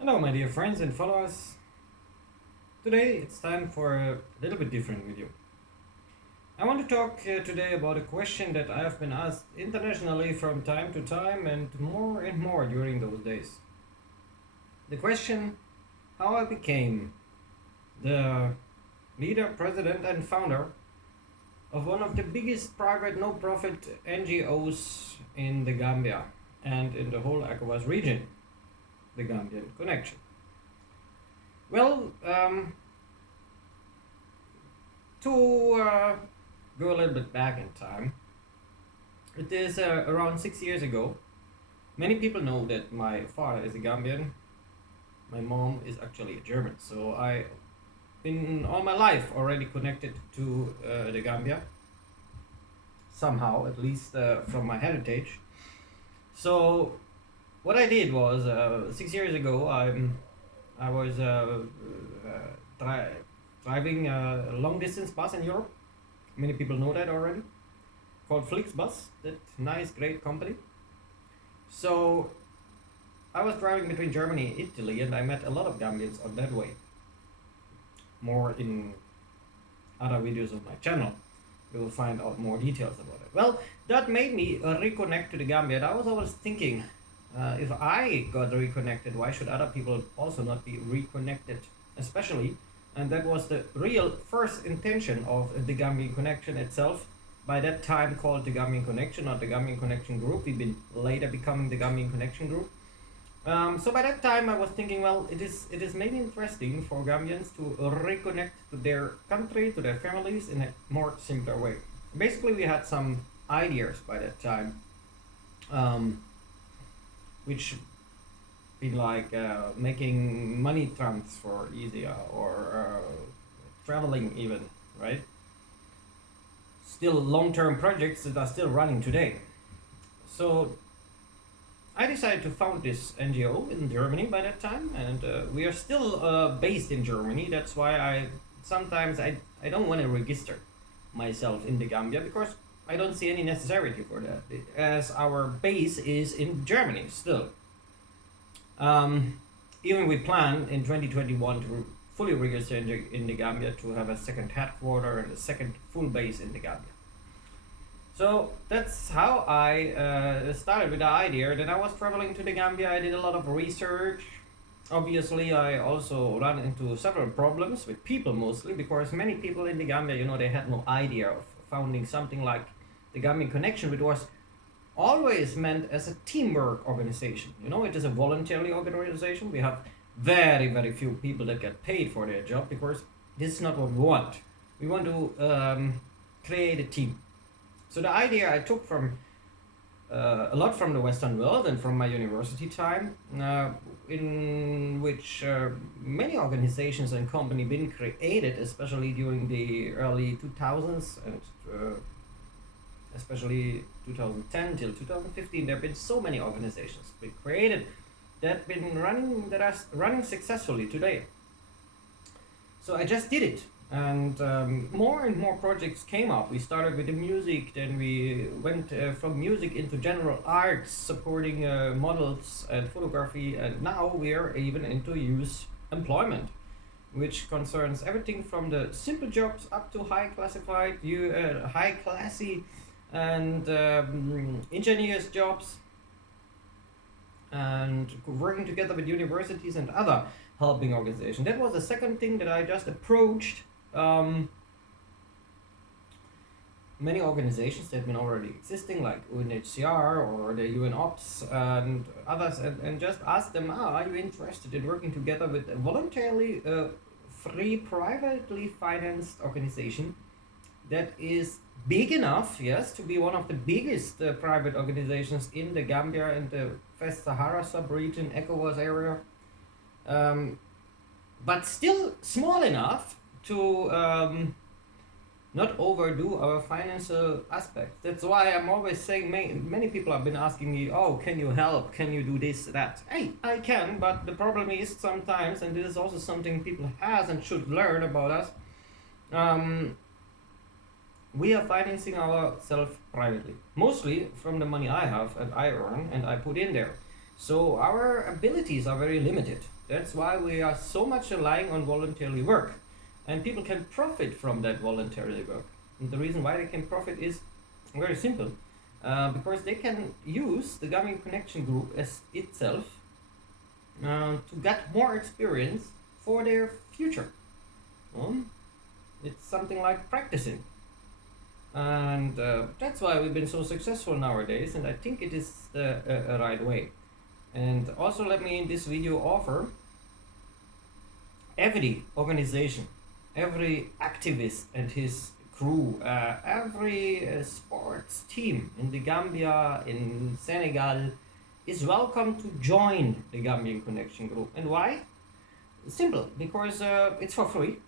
Hello, my dear friends and followers. Today it's time for a little bit different video. I want to talk today about a question that I have been asked internationally from time to time and more during those days. The question: how I became the leader, president, and founder of one of the biggest private no-profit NGOs in the Gambia and in the whole ECOWAS region, the Gambian Connection. Well, to go a little bit back in time, it is around 6 years ago. Many people know that my father is a Gambian. My mom is actually a German. So I, in all my life, already connected to the Gambia. Somehow, at least from my heritage. So what I did was 6 years ago, I was driving a long distance bus in Europe. Many people know that already. Called Flixbus, that nice, great company. So I was driving between Germany and Italy, and I met a lot of Gambians on that way. More in other videos of my channel. You will find out more details about it. Well, that made me reconnect to the Gambia. And I was always thinking, if I got reconnected, why should other people also not be reconnected? Especially, and that was the real first intention of the Gambian Connection itself. By that time called the Gambian Connection or the Gambian Connection Group. We've been later becoming the Gambian Connection Group. So by that time I was thinking, well, it is maybe interesting for Gambians to reconnect to their country, to their families in a more simpler way. Basically, we had some ideas by that time, which been like making money transfer easier or traveling even, right? Still long-term projects that are still running today. So I decided to found this NGO in Germany by that time, and we are still based in Germany. That's why I don't want to register myself in the Gambia, because I don't see any necessity for that, as our base is in Germany still. Even we plan in 2021 to fully register in the Gambia, to have a second headquarter and a second full base in the Gambia. So that's how I started with the idea. Then I was traveling to the Gambia. I did a lot of research. Obviously, I also ran into several problems with people, mostly because many people in the Gambia, they had no idea of founding something like the Gambian Connection, which was always meant as a teamwork organization. It is a voluntary organization. We have very, very few people that get paid for their job, because this is not what we want. We want to create a team. So the idea I took from a lot from the Western world and from my university time, in which many organizations and companies been created, especially during the early 2000s and especially 2010 till 2015. There have been so many organizations been created that are running successfully today. So I just did it. And more and more projects came up. We started with the music, then we went from music into general arts, supporting models and photography, and now we are even into youth employment, which concerns everything from the simple jobs up to high classy and engineers jobs, and working together with universities and other helping organizations. That was the second thing that I just approached. Many organizations that have been already existing, like UNHCR or the UN Ops and others, and just ask them, are you interested in working together with a voluntarily free, privately financed organization that is big enough, yes, to be one of the biggest private organizations in the Gambia and the West Sahara sub-region, ECOWAS area, but still small enough to not overdo our financial aspects. That's why I'm always saying, many people have been asking me, oh, can you help? Can you do this, that? Hey, I can, but the problem is sometimes, and this is also something people has and should learn about us, we are financing ourselves privately, mostly from the money I have and I earn and I put in there. So our abilities are very limited. That's why we are so much relying on voluntary work. And people can profit from that voluntary work. And the reason why they can profit is very simple. Because they can use the Gambian Connection group as itself to get more experience for their future. It's something like practicing. And that's why we've been so successful nowadays, and I think it is the right way. And also let me in this video offer every organization, every activist and his crew, every sports team in the Gambia, in Senegal, is welcome to join the Gambian Connection group. And why? Simple, because it's for free,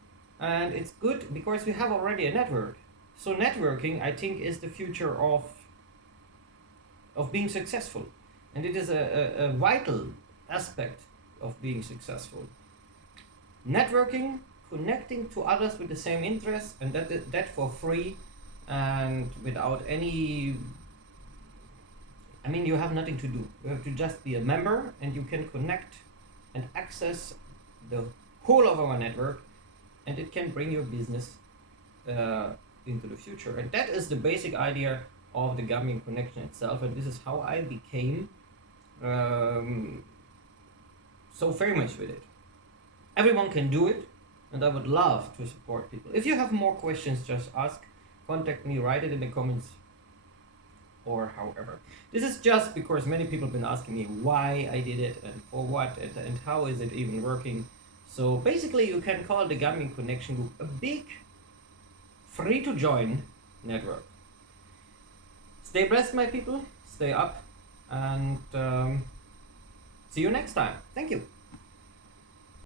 and it's good because we have already a network. So networking, I think, is the future of being successful, and it is a vital aspect of being successful. Networking, connecting to others with the same interests, and that for free, and without any. I mean, you have nothing to do. You have to just be a member, and you can connect and access the whole of our network, and it can bring your business into the future. And that is the basic idea of the Gambian Connection itself, and this is how I became so famous with it. Everyone can do it, and I would love to support people. If you have more questions, just ask, contact me, write it in the comments, or however. This is just because many people have been asking me why I did it and for what and how is it even working. So basically you can call the Gambian Connection group a big free to join network. Stay blessed, my people, stay up, and see you next time. Thank you.